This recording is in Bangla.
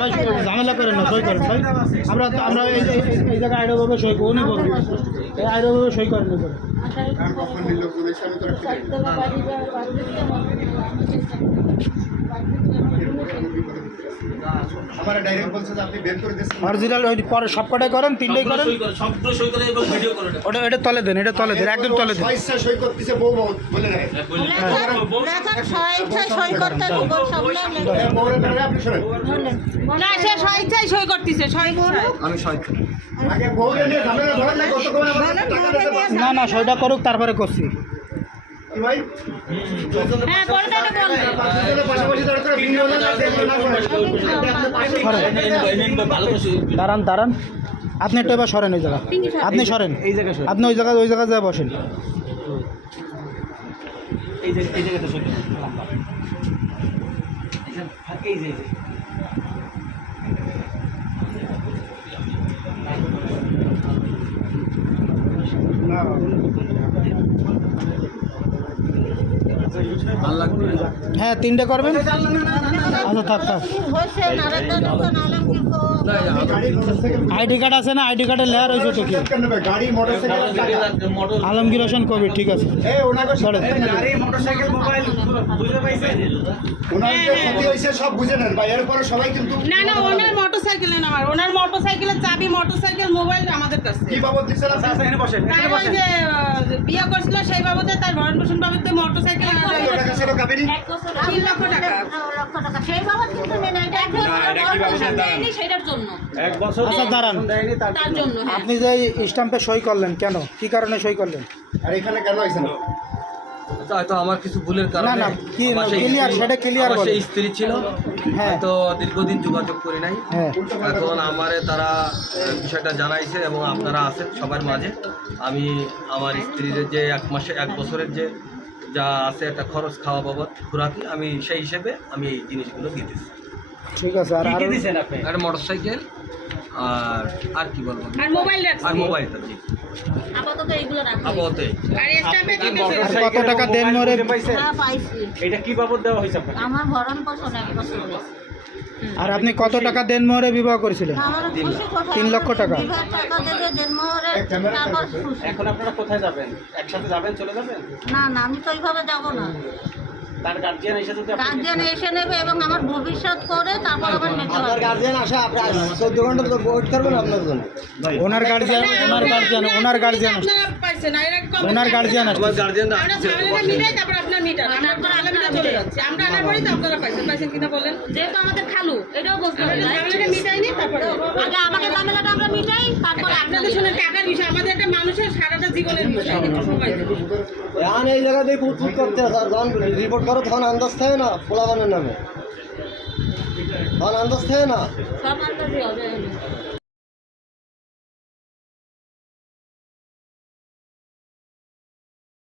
ভাই ঝামেলা করেন না, সই করেন ভাই। আমরা এই জায়গায় আইডভাবে সই করবো, উনি বলবো এই আইডভাবে সই করেন করে। অরিজিনাল ওই পরে সব কটাই করেন, তিনটেই করেন, ওটা এটা তলে দেন, এটা তলে দেন, একদম তলে দেন। না না সইটা করুক তারপরে করছি। দাঁড়ান দাঁড়ান, আপনি একটু এবার সরেন ওই জায়গা, আপনি সরেন, আপনি ওই জায়গায় যা বসেন। হ্যাঁ তিনটে করবেন। আচ্ছা থাক থাক, আইডি কার্ড আছে না, আইডি কার্ডের লেয়ার হয়েছে তো কি আলমগীর হোসেন কবির, ঠিক আছে। সব বুঝে নেন ভাই, এরপরে সবাই কিন্তু না না ওনার মোটরসাইকেল না, আমার ওনার মোটরসাইকেলের চাবি, মোটরসাইকেল, মোবাইল আমাদের কাছে। কি বাবদ দিচ্ছেন আপনি? এখানে বসেন, এখানে বসেন। যে বিয়ে করছিল সেই বাবদে, তার ভরণ পোষণ বাবদে মোটরসাইকেল 1 লক্ষ টাকা ছিল কাবিনী, 3 লক্ষ টাকা। সেই বাবদ কিন্তু নেই না, এটা দেয়নি সেটার জন্য। এক বছর আচ্ছা দাঁড়ান, তার জন্য আপনি যে স্ট্যাম্পে সই করলেন কেন, কি কারণে সই করলেন? আর এখানে কেন আইছেন? হয়তো আমার কিছু ভুলের না কারণে না কি ক্লিয়ার, সেটা ক্লিয়ার আমার বলেন। সেই স্ত্রী ছিল, হ্যাঁ তো দীর্ঘদিন যোগাযোগ করি নাই। হ্যাঁ এখন আমারে তারা বিষয়টা জানাইছে এবং আপনারা আছেন সবার মাঝে। আমি আমার স্ত্রীর যে 1 বছরের যে যা আছে একটা খরচ খাওয়া বাবদ খোরাকি, আমি সেই হিসেবে আমি এই জিনিসগুলো দিতেছি। ঠিক আছে। আর একটা মোটরসাইকেল আর কি বলবো, আর মোবাইল রাখছি, আর মোবাইলটা জি আপাতত এইগুলো রাখো। আপাতত আর স্ট্যাম্পে দিতেছে। কত টাকা দেন মরে? হ্যাঁ পাইছি। এটা কি বাবদ দেওয়া হয়েছে আপনাকে? আমার ভরণ পোষণ 1 বছর হয়েছে। আর আপনি কত টাকা দেন মরে বিবাহ করেছিলেন? আমার খুশি কোথায়? 3 লক্ষ টাকা। বিবাহ টাকা দেবে দেনমোহরে, তারপর খুশি। এখন আপনারা কোথায় যাবেন? একসাথে যাবেন, চলে যাবেন? না না আমি তো ওইভাবে যাব না। তার গার্জিয়ান এসে যদি গার্জিয়ান এসে নেবে এবং আমার ভবিষ্যৎ করে তারপর আবার নিতে হবে। গার্জিয়ান আসে, আপনি 14 ঘন্টা তো ওয়েট করবেন আপনার জন্য। ওনার গার্জিয়ান আপনারা পাইছেন না, এরা কম। ওনার গার্জিয়ান আমার গার্জিয়ান আমরা ঝামেলাটা মিটাই, তারপর আপনার মিটান, তারপর আলামিটা চলে যাচ্ছে। আমরা আনার পরেই তো আপনারা পাইছেন কিনা বলেন। যেহেতু আমাদের খালু, এটাও বুঝতে আমরা হবে। ঝামেলাটা মিটাই নি, তারপর আগে আমাকে ঝামেলাটা আমরা মিটাই, তারপর আপনাদের শুনে টাকার বিষয়, আমাদের একটা মানুষের সারাটা জীবনের বিষয়, সময় দেবে। এখন এই জায়গাতে ফুট করতে যখন রিপোর্ট করো তখন আন্দাজ থাকে না পোলাবানের নামে, তখন আন্দাজ থাকে না। সব আন্দাজই হবে।